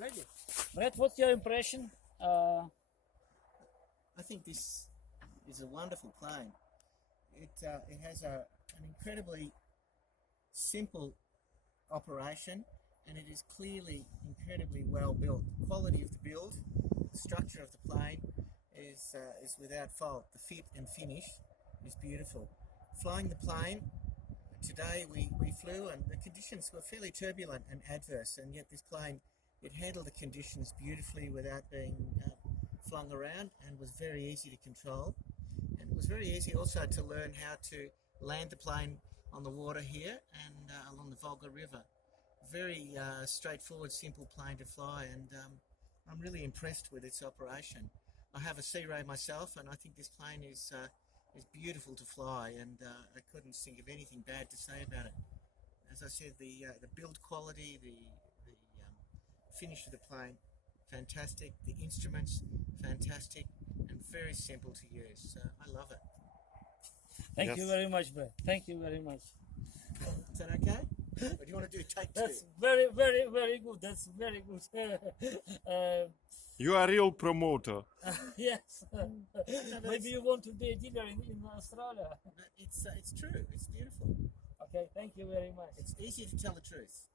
Ready? Brett, what's your impression? I think this is a wonderful plane. It has an incredibly simple operation, and it is clearly incredibly well built. The quality of the build, the structure of the plane is without fault. The fit and finish is beautiful. Flying the plane, today we flew and the conditions were fairly turbulent and adverse, and yet this plane, it handled the conditions beautifully without being flung around, and was very easy to control. And it was very easy also to learn how to land the plane on the water here and along the Volga River. Very straightforward, simple plane to fly, and I'm really impressed with its operation. I have a Sea Ray myself, and I think this plane is beautiful to fly, and I couldn't think of anything bad to say about it. As I said, the build quality, the finish of the plane, fantastic. The instruments, fantastic, and very simple to use. So I love it. Thank you very much, Brett. Thank you very much. Is that okay? Or do you want to do take two? That's very, very, very good. That's very good. You are a real promoter. Yes. Maybe you want to be a dealer in Australia. It's true. It's beautiful. Okay, thank you very much. It's easy to tell the truth.